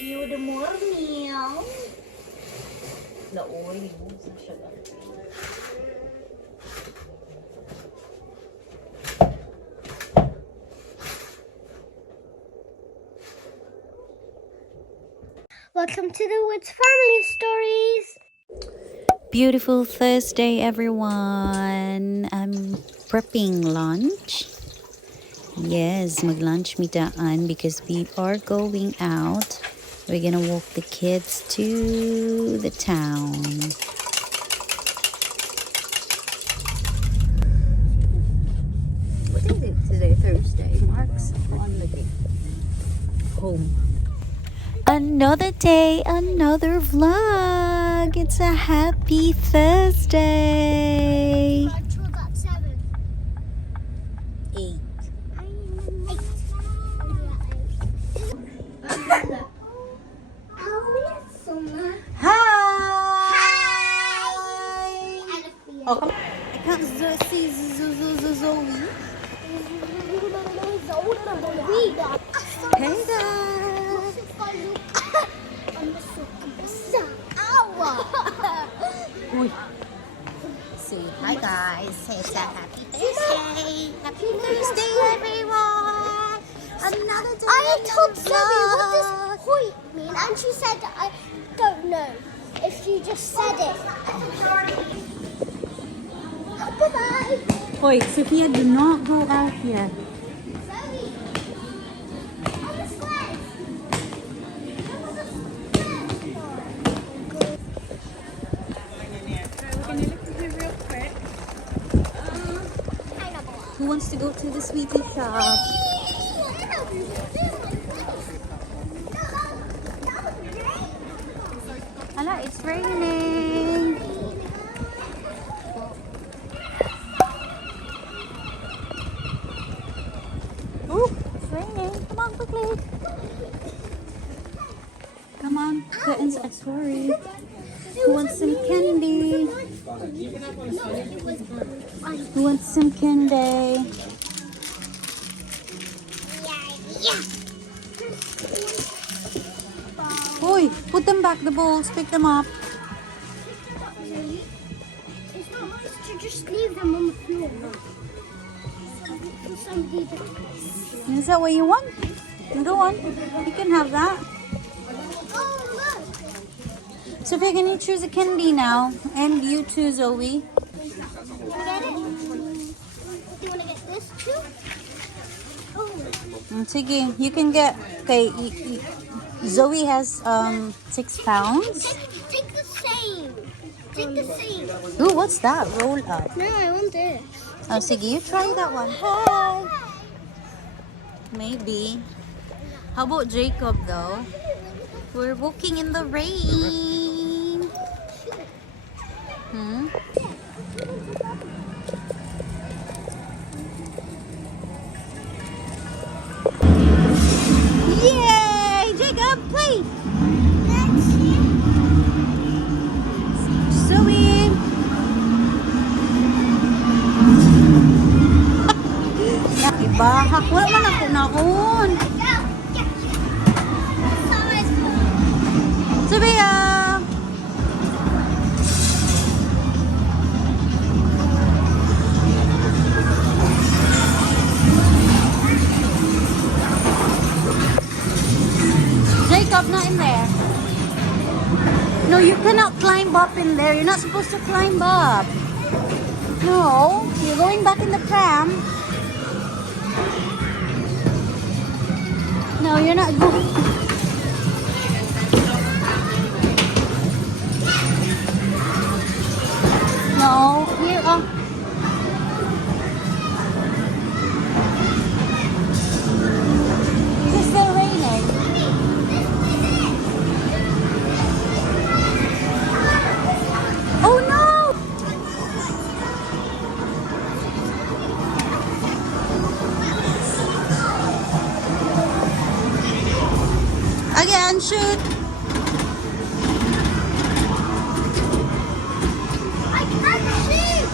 you the morning. Laoy, sa siya ba? Welcome to the Woods Family Stories. Beautiful Thursday, everyone. I'm prepping lunch. Yes, mag-lunch mitaan because we are going out. We're gonna walk the kids to the town. What is it today? Thursday. Mark's on the day. Home. Another day, another vlog. It's a happy Thursday. Until about 7. 8. Hi. Oh, come. I can't see Zoe. Hey guys. Say hi guys. It's a happy Thursday. Happy Thursday everyone. Another day. I told Zoe what this point mean, and she said I don't know if she just said it. Goodbye. Oi, Sophia, do not go out yet. Zoe. On the sled. Who wants to go to the sweetie shop? Hala, it's raining. Ooh, it's raining. Come on, quickly. Come on, curtains are sorry. Who wants some candy? Who wants some candy? Oi, put them back, the bowls, pick them up. It's not nice to just leave them on the floor. For somebody to... Is that what you want? Go on, you can have that. Oh, look! Sophia, can you choose a candy now? And you too, Zoe. You get it? Do you want to get this too? Oh. Sige, you can get. Okay, Zoe has 6 pounds. Take the same. Take the same. Ooh, what's that? Roll up. No, I want this. Oh, sige, you try that one. Hi. Maybe. How about Jacob though? We're walking in the rain. Hmm? Yay! Jacob, play! Zoe! Ibahak. Wala man ako naon. Sophia! Jacob, not in there. No, you cannot climb up in there. You're not supposed to climb up. No, you're going back in the pram. No, you're not going. No, here. Is it still raining? Oh no! Again, shoot! I can't shoot!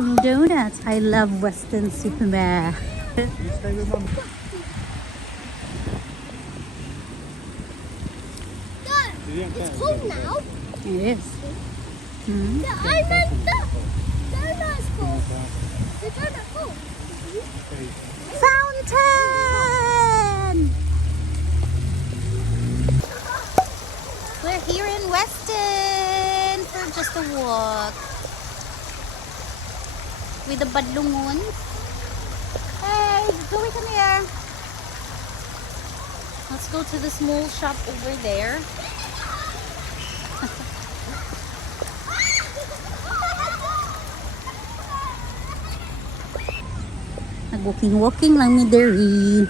some donuts. I love Western Supermare. Good. It's cold now. It is. Hmm. Yeah, I meant the donut's cold. The donut's cold. Fountain! We're here in Weston for just a walk with the badlungons. Hey, Zoe, come here. Let's go to the small shop over there. Nag-walking lang ni Derry.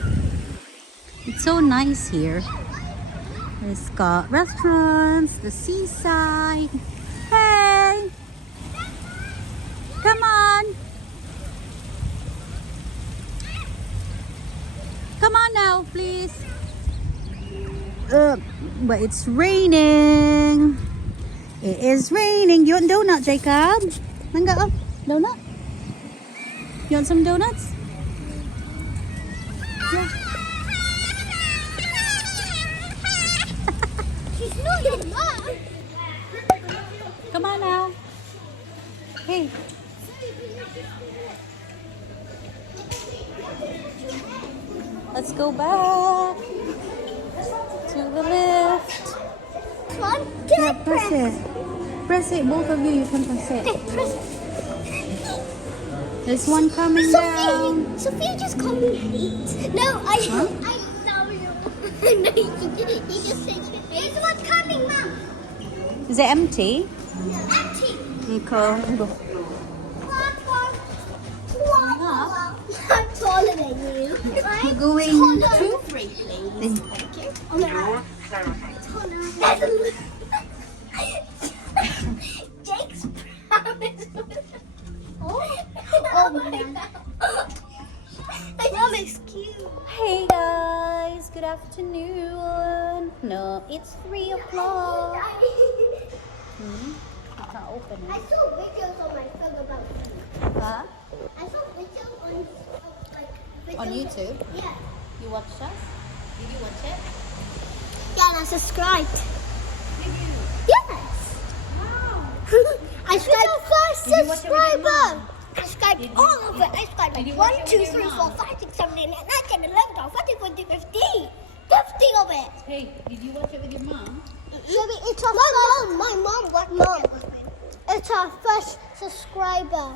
It's so nice here. It's got restaurants, the seaside. Hey! Come on! Come on now, please. But it's raining. It is raining. You want donut, Jacob? Mangga, oh. Donut? You want some donuts? Yeah. She's not your mom. Come on now. Hey. Let's go back to the lift. One, Yeah, press it. Press it. Both of you, you can press it. Press. There's one coming down. Sophia just called me hate. No, I know you. No, you just said you hate. There's one coming, Mom. Is it empty? Empty. Okay. I'm taller than you. I'm Going taller. to? 3, please. Thank you. Oh, no. Taller. Jake's promise. Oh my God. Mom, excuse. Hey guys, good afternoon. No, it's 3 o'clock. You can't open I it. saw videos on my phone about it. Huh? I saw videos on On YouTube? Yeah. You watched us? Did you watch it? Yeah, and I subscribed. Did you? Yes. Wow. I subscribed first Did you watch it with your subscriber. mom? I subscribed all of it. I subscribed Did you like watch 1, it 2, with your 3, 4, mom? 5, 6, 7, 8, 9, 10, 11, 12, 13, 14, 15. 15 of it. Hey, did you watch it with your mom? Maybe it's our my mom, what mom? It's our first subscriber.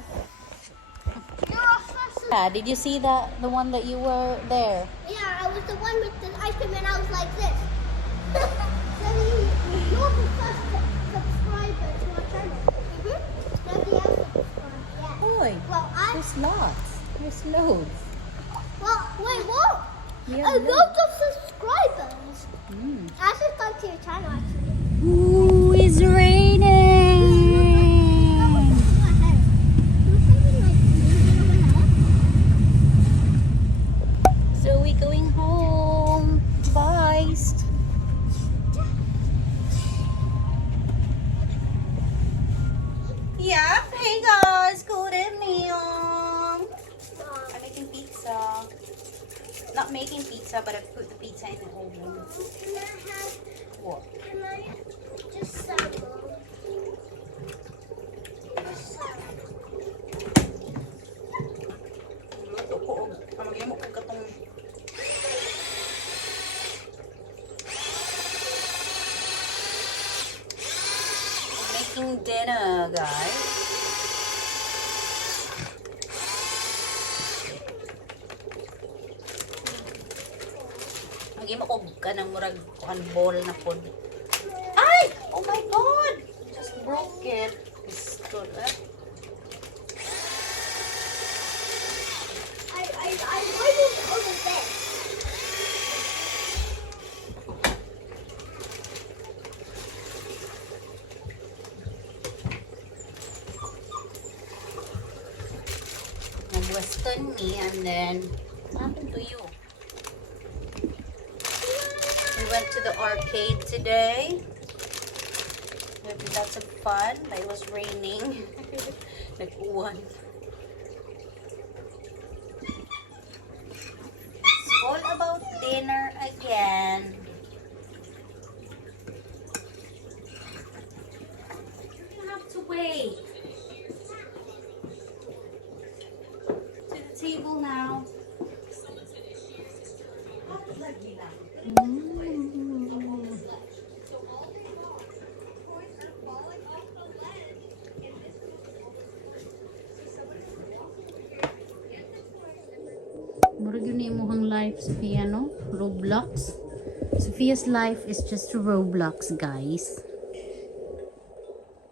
You're our first Yeah, did you see the one that you were there? Yeah, I was the one with the ice cream and I was like this. So you're the first subscriber to our channel. Nobody else subscribed. Yeah. Boy, Well, there's lots. There's loads. wait, what? Yeah, A lot of subscribers. Mm. I subscribed to your channel actually. Ooh, it's raining. So we going home. Bye. Yeah, hey guys, good evening. I'm making pizza. Not making pizza, but I put the pizza in the oven. What? Can I just sample? Luto ko. Kamagyan mo ko katong making dinner, guys. Lagi mo ko kanang murag kuan bowl na pod. Ay! Oh my god! Just broke it. It's good, eh? I waited over there. Nag-western me and then what happened to you? We went to the arcade today. We had lots of fun, but it was raining. Nag-uwan. again. You have to wait. To the table now. Murag yun imuhang life, Sophia, no? Roblox. Sophia's life is just Roblox, guys.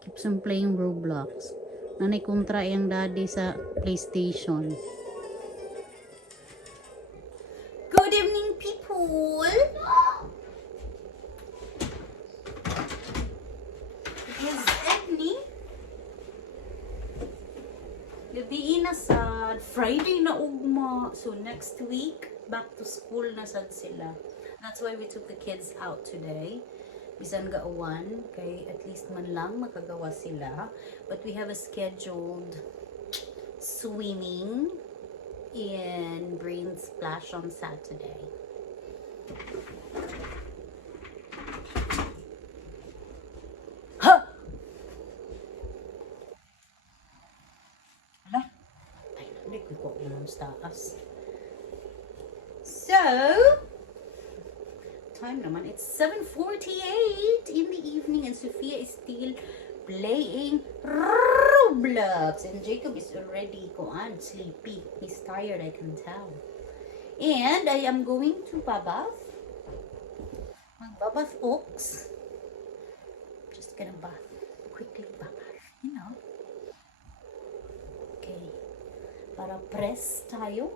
Keeps on playing Roblox. Nanay kontra yung daddy sa PlayStation. Good evening, people. Is Edney? Gabi na sad. Friday na ugma. So next week, back to school na sad sila. That's why we took the kids out today. Bisan gaawan, kay at least man lang makagawa sila. But we have a scheduled swimming in Green Splash on Saturday. Huh! Hala? Ay, hindi ko sa taas. So, time naman, it's 7:48 in the evening and Sophia is still playing Roblox and Jacob is already sleepy. He's tired, I can tell. And I am going to babath. Magbabath Oaks. Just gonna bath. Quickly babath, you know. Okay. Para press tayo.